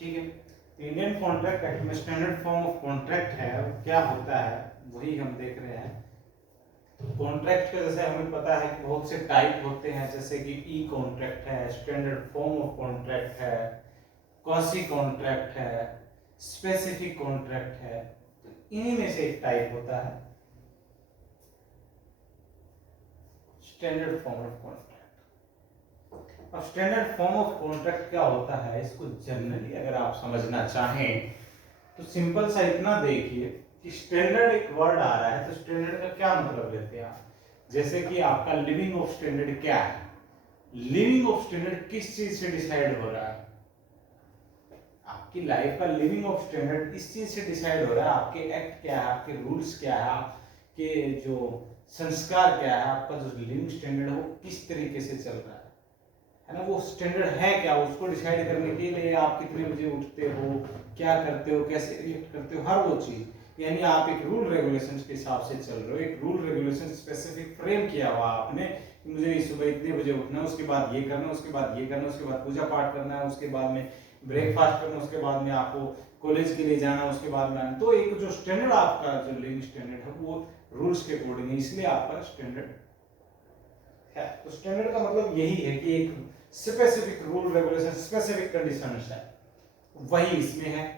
ठीक है। तो इंडियन कॉन्ट्रैक्ट एक्ट में स्टैंडर्ड फॉर्म ऑफ कॉन्ट्रैक्ट है, क्या होता है वही हम देख रहे हैं। कॉन्ट्रैक्ट का जैसे हमें पता है कि बहुत से टाइप होते हैं, जैसे कि ई कॉन्ट्रैक्ट है, स्टैंडर्ड फॉर्म ऑफ कॉन्ट्रैक्ट है, क्वासी कॉन्ट्रैक्ट है, स्पेसिफिक कॉन्ट्रैक्ट है। तो इन्हीं में से एक टाइप होता है स्टैंडर्ड फॉर्म ऑफ कॉन्ट्रैक्ट। अब स्टैंडर्ड फॉर्म ऑफ कॉन्ट्रैक्ट क्या होता है, इसको जनरली अगर आप समझना चाहें तो सिंपल सा इतना देखिए कि स्टैंडर्ड एक वर्ड आ रहा है, तो स्टैंडर्ड का क्या मतलब लेते हैं आप। जैसे कि आपका लिविंग ऑफ स्टैंडर्ड क्या है, लिविंग ऑफ स्टैंडर्ड किस चीज से डिसाइड हो रहा है, आपकी लाइफ का लिविंग ऑफ स्टैंडर्ड इस चीज से डिसाइड हो रहा है, आपके एक्ट क्या है, आपके रूल्स क्या है, आपके जो संस्कार क्या है, आपका जो लिविंग स्टैंडर्ड है वो किस तरीके से चल रहा है ना, वो स्टैंडर्ड है क्या, उसको डिसाइड करने के लिए आप कितने बजे उठते हो, क्या करते हो, कैसे रिएक्ट करते हो, हर वो चीज, यानी आप एक रूल रेगुलेशंस के हिसाब से चल रहे हो, एक रूल रेगुलेशन स्पेसिफिक फ्रेम किया हुआ आपने कि मुझे सुबह इतने बजे उठना है, उसके बाद ये करना है, उसके बाद ये करना है, उसके बाद पूजा पाठ करना है, उसके बाद में ब्रेकफास्ट करना, उसके बाद में आपको कॉलेज के लिए जाना, उसके बाद में तो एक जो स्टैंडर्ड आपका जो लिविंग स्टैंडर्ड है वो रूल्स के अकॉर्डिंग है, इसलिए आपका स्टैंडर्ड है। तो स्टैंडर्ड का मतलब यही है कि एक specific rule regulation specific conditions है, वही इसमें है।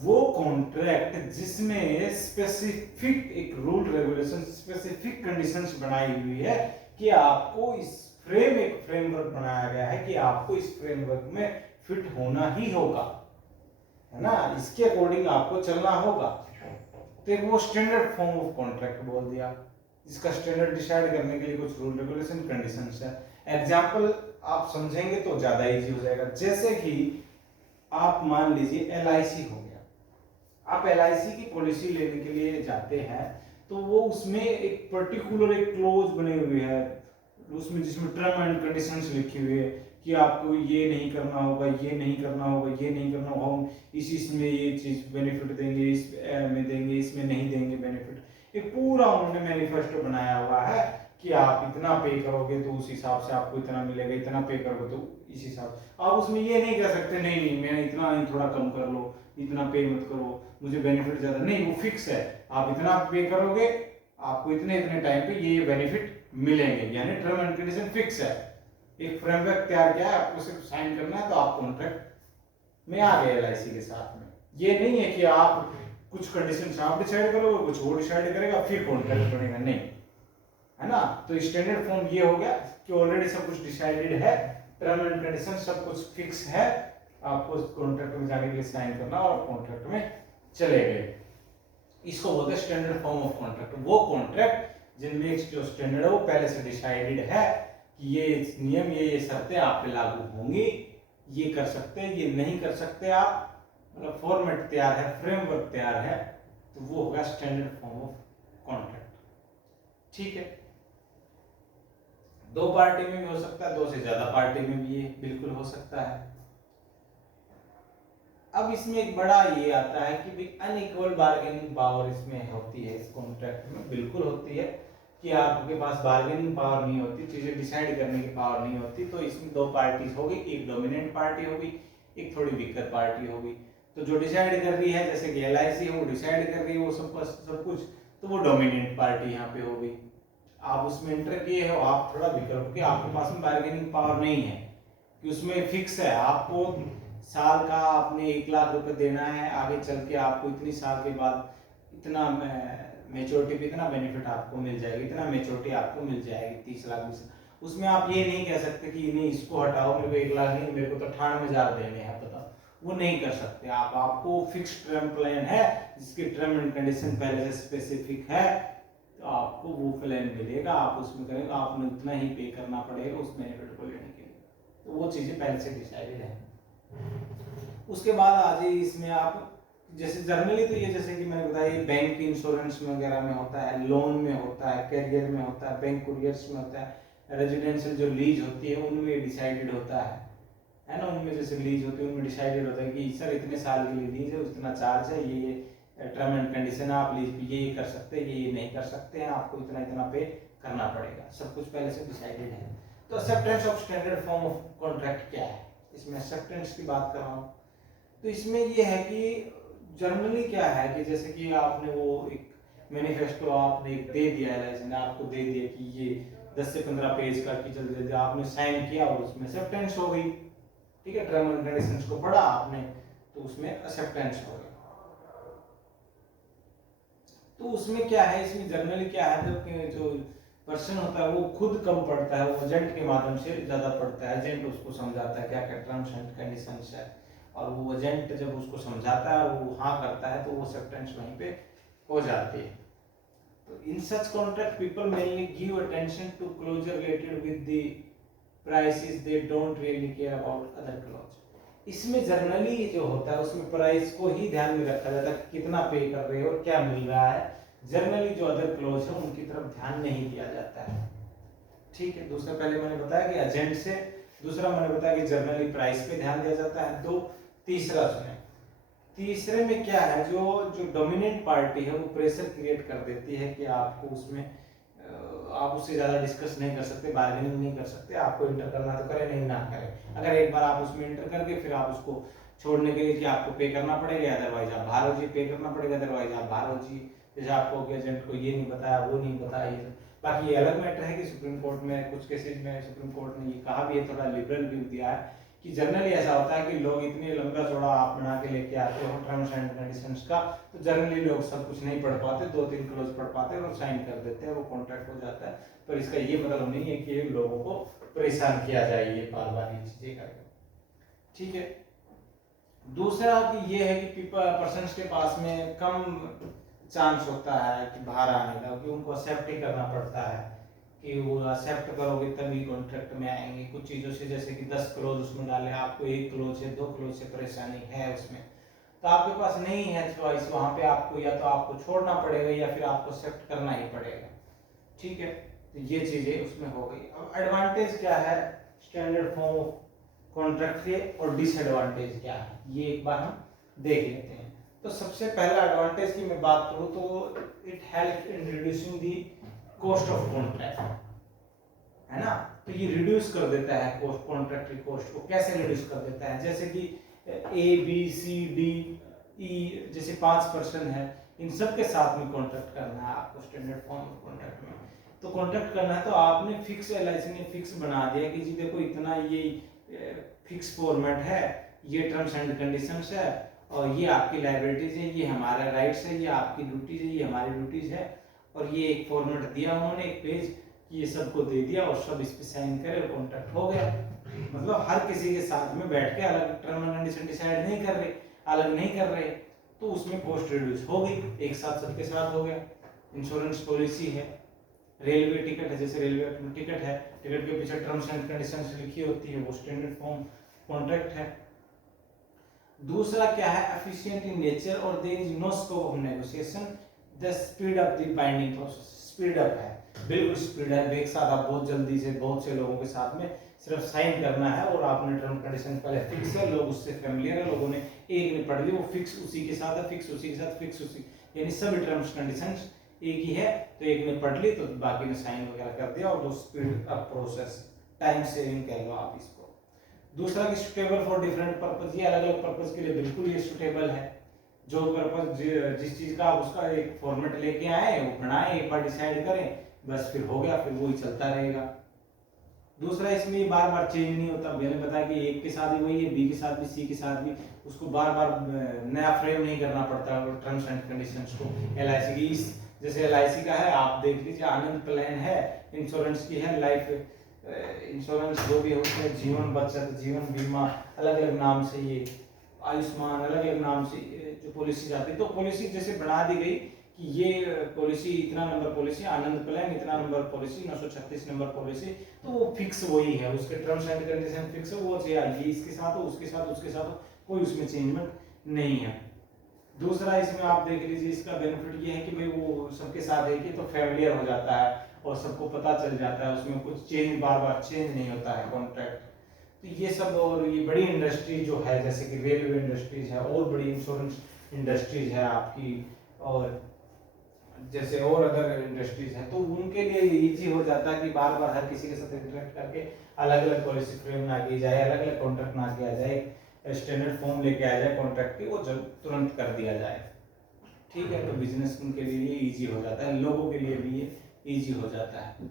वो कॉन्ट्रैक्ट जिसमें स्पेसिफिक एक रूल रेगुलेशन स्पेसिफिक कंडीशंस बनाई हुई है कि आपको इस एक फ्रेमवर्क बनाया गया है कि आपको इस फ्रेमवर्क में फिट होना ही होगा, है ना, इसके अकॉर्डिंग आपको चलना होगा। तो एक वो स्टैंडर्ड फॉर्म ऑफ कॉन्ट्रैक्ट बोल दिया, इसका स्टैंडर्ड डिसाइड करने के लिए कुछ रूल रेगुलेशन कंडीशंस है। एग्जांपल आप समझेंगे तो ज्यादा इजी हो जाएगा। जैसे कि आप मान लीजिए एलआईसी हो गया, आप एलआईसी की पॉलिसी लेने के लिए जाते हैं तो वो उसमें एक पर्टिकुलर एक क्लोज बने हुए है, उसमें जिसमें टर्म एंड कंडीशंस लिखी हुई है कि आपको ये नहीं करना होगा, ये नहीं करना होगा, ये नहीं करना होगा, हम इसमें ये चीज बेनिफिट देंगे, इस में देंगे, इसमें नहीं देंगे बेनिफिट। एक पूरा उन्होंने मैनिफेस्टो बनाया हुआ है कि आप इतना पे करोगे तो उस हिसाब से आपको इतना मिलेगा, इतना पे करोगे तो इस हिसाब। आप उसमें ये नहीं कह सकते नहीं नहीं मैं इतना नहीं, थोड़ा कम कर लो, इतना पे मत करो, मुझे बेनिफिट ज्यादा नहीं, वो फिक्स है, आप इतना पे करोगे आपको इतने इतने टाइम पे ये बेनिफिट मिलेंगे, यानी टर्म एंड कंडीशन फिक्स है। एक फ्रेमवर्क तैयार किया है, आपको सिर्फ साइन करना है तो आप कॉन्ट्रैक्ट में आ गए एलआईसी के साथ में। ये नहीं है कि आप कुछ कंडीशन आप डिसाइड करोगे, कुछ और डिसाइड करेगा फिर कॉन्ट्रैक्ट बनेगा, नहीं, है ना। तो स्टैंडर्ड फॉर्म ये हो गया कि ऑलरेडी सब कुछ डिसाइडेड है, टर्म एंड कंडीशन सब कुछ फिक्स है, आपको कॉन्ट्रैक्ट में जाने के लिए साइन करना और कॉन्ट्रैक्ट में चले गए। इसको बोलते हैं स्टैंडर्ड फॉर्म ऑफ कॉन्ट्रैक्ट। वो कॉन्ट्रैक्ट जिनमें जो स्टैंडर्ड है वो पहले से डिसाइडेड है कि ये नियम ये शर्तें आप पे लागू होंगी, ये कर सकते हैं, ये नहीं कर सकते आप, मतलब फॉर्मेट तैयार है, फ्रेमवर्क तैयार है, तो वो होगा स्टैंडर्ड फॉर्म ऑफ कॉन्ट्रैक्ट। ठीक है, दो पार्टी में भी हो सकता है, दो से ज्यादा पार्टी में भी ये बिल्कुल हो सकता है। अब इसमें एक बड़ा ये आता है कि भाई अनइक्वल बार्गेनिंग पावर इसमें होती है, इस कॉन्ट्रैक्ट में बिल्कुल होती है कि आपके पास बार्गेनिंग पावर नहीं होती, चीजें डिसाइड करने की पावर नहीं होती। तो इसमें दो पार्टीज होगी, एक डोमिनेंट पार्टी होगी, एक थोड़ी वीकर पार्टी होगी। तो जो डिसाइड कर रही है, जैसे कि एलआईसी है, वो डिसाइड कर रही है वो सब कुछ, तो वो डोमिनेंट पार्टी यहाँ पे होगी। आप उसमें एंटर किए हो, आप थोड़ा वीकर हो कि आपके पास में बार्गेनिंग पावर नहीं है, कि उसमें फिक्स है आपको साल का आपने 1 लाख रुपए देना है, आगे चल के आपको इतनी साल के बाद इतना मेच्योरिटी पे इतना बेनिफिट आपको मिल जाएगी, इतना मेच्योरिटी आपको मिल जाएगी 30 लाख में से। उसमें आप ये नहीं कह सकते कि नहीं इसको हटाओ, मेरे को 1 लाख नहीं, मेरे को तो 98,000 देने हैं, बताओ, वो नहीं कर सकते आप। आपको फिक्स टर्म प्लान है जिसके टर्म एंड कंडीशन पहले से स्पेसिफिक है, तो आपको वो प्लान मिलेगा, आप उसमें करेंगे, आपने उतना ही पे करना पड़ेगा उस बेनिफिट को लेने के लिए। तो वो चीजें पहले से डिसाइडेड है। उसके बाद आ जाइए इसमें आप, जैसे जनरली तो ये जैसे कि मैंने बताया बैंक इंश्योरेंस वगैरह में होता है, लोन में होता है, कैरियर में होता है, बैंक कुरियर्स में होता है, रेजिडेंशियल जो लीज होती है उनमें डिसाइडेड होता है ना, उनमें जैसे लीज होती है उनमें डिसाइडेड होता है कि सर इतने साल के लिए लीज है, उतना चार्ज है, ये टर्म एंड कंडीशन आप लीज पे ये कर सकते हैं, ये नहीं कर सकते हैं, आपको इतना इतना पे करना पड़ेगा, सब कुछ पहले से डिसाइडेड है। तो acceptance of standard form of contract क्या है, इसमें इसमें एक्सेप्टेंस की बात कर रहा हूँ। तो इसमें ये है कि जनरली क्या है कि जैसे कि आपने वो एक मैनिफेस्टो आपने एक दे दिया है, LIC ने आपको दे दिया कि ये 10 से 15 पेज का कि जल्दी जल्दी आपने साइन किया और उसमें एक्सेप्टेंस हो गई, ठीक है, टर्म एंड कंडीशंस को पढ़ा आपने तो उसमें एक्सेप्टेंस हो गई। तो उसमें क्या है, इसमें जनरली क्या है, जब जो पर्सन होता है वो खुद कम पढ़ता है, वो एजेंट के माध्यम से ज्यादा पढ़ता है, एजेंट उसको समझाता है क्या क्या टर्म्स एंड कंडीशंस है, और वो एजेंट जब उसको समझाता है और वो हाँ करता है तो वो एक्सेप्टेंस वहीं पे हो जाती है। तो in such contract people mainly give attention to closure related with the prices, they don't really care about other clause. इसमें जनरली जो होता है उसमें प्राइस को ही ध्यान में रखा जाता है, कितना पे कर रहे हो और क्या मिल रहा है। जनरली जो अदर क्लॉज है उनकी तरफ ध्यान नहीं दिया जाता है, ठीक है। दूसरा पहले मैंने बताया कि एजेंट से, दूसरा मैंने बताया कि जनरली प्राइस पे ध्यान दिया जाता है। दो, तीसरा सुने, तीसरे में क्या है, जो डोमिनेंट पार्टी है वो प्रेशर क्रिएट कर देती है कि आपको उसमें आप उससे ज्यादा डिस्कस नहीं कर सकते, बार्गेनिंग नहीं कर सकते, आपको इंटर करना तो करे नहीं ना करे। अगर एक बार आप उसमें इंटर करके फिर आप उसको छोड़ने के लिए कि आपको पे करना पड़ेगा, अदरवाइज आप बाहर हो जी, पे करना पड़ेगा अदरवाइज आप बाहर हो जी। जैसे आपको एजेंट को ये नहीं बताया, वो नहीं बताया, ये बाकी ये अलग मैटर है कि सुप्रीम कोर्ट में कुछ केसेज में सुप्रीम कोर्ट ने ये कहा भी है, थोड़ा लिबरल व्यू दिया है कि जनरली ऐसा होता है कि लोग इतने लंबा चौड़ा आप बना के लेके आते हो टर्म्स एंड कंडीशंस का, तो जनरली लोग सब कुछ नहीं पढ़ पाते, 2-3 क्लोज पढ़ पाते हैं और साइन कर देते हैं, वो कॉन्ट्रैक्ट हो जाता है। पर इसका ये मतलब नहीं है कि लोगों को परेशान किया जाए ये बार बार ये चीजें करके, ठीक है। दूसरा कि ये है कि पर्सन्स के पास में कम चांस होता है कि बाहर आने का, कि उनको एक्सेप्ट ही करना पड़ता है, कि वो एक्सेप्ट करोगे तभी कॉन्ट्रैक्ट में आएंगे। कुछ चीज़ों से जैसे कि 10 क्लोज उसमें डाले, आपको 1 क्लोज से 2 क्लोज से परेशानी है उसमें, तो आपके पास नहीं है चॉइस, वहाँ पे आपको या तो आपको छोड़ना पड़ेगा या फिर आपको एक्सेप्ट करना ही पड़ेगा, ठीक है। तो ये चीज़ें उसमें हो गई। अब एडवांटेज क्या है स्टैंडर्ड फॉर्म ऑफ कॉन्ट्रैक्ट के और डिसएडवांटेज क्या है, ये एक बार हम देख लेते हैं। तो सबसे पहला एडवांटेज की मैं बात करूँ तो it help in reducing the cost of contract, है ना। तो ये रिड्यूस कर देता है कॉस्ट, कॉन्ट्रैक्ट की कॉस्ट को कैसे रिड्यूस कर देता है, जैसे कि ABCDE जैसे 5 पर्सन है, इन सब के साथ में कॉन्ट्रैक्ट करना है आपको स्टैंडर्ड फॉर्म ऑफ कॉन्ट्रैक्ट में। तो कॉन्ट्रैक्ट करना है तो आपने फिक्स, LIC ने फिक्स बना दिया कि जी देखो इतना ये फिक्स फॉर्मेट है, ये टर्म्स एंड कंडीशंस है, और ये आपकी लायबिलिटीज है, ये हमारा राइट्स है, ये आपकी ड्यूटीज है, ये हमारी ड्यूटीज है, और ये एक फॉर्मेट दिया उन्होंने एक पेज, ये सबको दे दिया और सब इस पे साइन करे और कॉन्ट्रैक्ट हो गया। मतलब हर किसी के साथ में बैठ के अलग टर्म एंड कंडीशन डिसाइड नहीं कर रहे, अलग नहीं कर रहे, तो उसमें कॉस्ट रिड्यूस हो गई, एक साथ सबके साथ हो गया। इंश्योरेंस पॉलिसी है, रेलवे टिकट है, जैसे रेलवे टिकट है, टिकट के पीछे टर्म्स एंड कंडीशंस लिखी होती है, वो स्टैंडर्ड फॉर्म कॉन्ट्रैक्ट है। दूसरा क्या है, एफिशिएंट इन नेचर और there is no scope of negotiation, the speed up the binding process, speed up है, बिल्कुल स्पीड है, एक साथ आप बहुत जल्दी से बहुत से लोगों के साथ में सिर्फ साइन करना है, और आपने टर्म कंडीशन पहले फिक्स है, लोग उससे फैमिलियर है, लोगों ने एक ने पढ़ ली, वो फिक्स उसी के साथ है, फिक्स उसी के साथ, फिक्स उसी, यानी सभी टर्म्स कंडीशंस एक ही है, तो एक ने पढ़ ली तो बाकी ने साइन वगैरह कर दिया, और वो speed up process, time saving कह लो आप इसको। दूसरा कि सुटेबल फॉर डिफरेंट पर्पस, ये अलग अलग पर्पस के लिए बिल्कुल ये सुटेबल है, जो पर्पस जिस चीज का आप उसका एक फॉर्मेट लेके आए वो बनाए, एक बार डिसाइड करें, बस फिर हो गया, फिर वो ही चलता रहेगा। दूसरा इसमें बार बार चेंज नहीं होता, मैंने बताया कि एक के साथ भी वही है, बी के साथ भी, सी के साथ भी, उसको बार बार नया फ्रेम नहीं करना पड़ता टर्म्स एंड कंडीशंस को। LIC की जैसे LIC का है, आप देख लीजिए, आनंद प्लान है, इंश्योरेंस की है, लाइफ इंश्योरेंस जो भी होते हैं, जीवन बचत, जीवन बीमा, अलग अलग नाम से, ये आयुष्मान अलग अलग नाम से जो पॉलिसी जाती है, तो पॉलिसी जैसे बना दी गई कि ये पॉलिसी इतना नंबर पॉलिसी, आनंद प्लान इतना नंबर पॉलिसी, 936 नंबर पॉलिसी, तो वो फिक्स वही है, उसके टर्म्स एंड कंडीशन फिक्स है, वो चाहिए इसके साथ हो, उसके साथ, उसके साथ हो, कोई उसमें चेंजमेंट नहीं है। दूसरा इसमें आप देख लीजिए, इसका बेनिफिट ये है कि भाई वो सबके साथ है कि तो फैमिलियर हो जाता है और सबको पता चल जाता है, उसमें कुछ चेंज बार बार चेंज नहीं होता है कॉन्ट्रैक्ट। तो ये सब, और ये बड़ी इंडस्ट्री जो है जैसे कि रेलवे इंडस्ट्रीज है, और बड़ी इंश्योरेंस इंडस्ट्रीज है आपकी, और जैसे और अदर इंडस्ट्रीज हैं, तो उनके लिए इजी हो जाता है कि बार बार हर किसी के साथ इंटरेक्ट करके अलग अलग पॉलिसी फ्रेम ना की जाए, अलग अलग कॉन्ट्रैक्ट ना किया जाए, स्टैंडर्ड फॉर्म लेके आ जाए कॉन्ट्रैक्ट की, वो तुरंत कर दिया जाए। ठीक है, तो बिजनेसमैन के लिए इजी हो जाता है, लोगों के लिए भी ये इजी हो जाता है।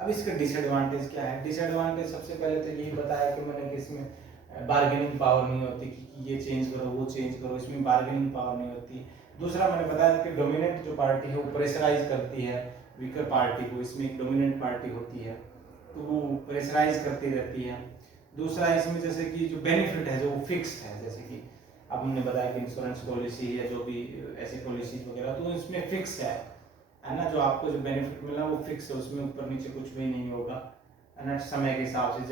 अब इसका डिसएडवांटेज क्या है? डिसएडवांटेज सबसे पहले तो यही बताया कि मैंने कि इसमें बार्गेनिंग पावर नहीं होती कि ये चेंज करो वो चेंज करो, इसमें बार्गेनिंग पावर नहीं होती। दूसरा मैंने बताया था कि डोमिनेंट जो पार्टी है वो प्रेशराइज करती है वीकर पार्टी को, इसमें एक डोमिनेंट पार्टी होती है तो वो प्रेशराइज करती रहती है। दूसरा इसमें जैसे कि जो बेनिफिट है जो वो फिक्स्ड है, जैसे कि अब हमने बताया कि इंश्योरेंस पॉलिसी या जो भी ऐसी पॉलिसी वगैरह, तो इसमें फिक्स है ना, जो आपको जो बेनिफिट मिला वो फिक्स है, उसमें ऊपर नीचे कुछ भी नहीं होगा है ना, समय के हिसाब से।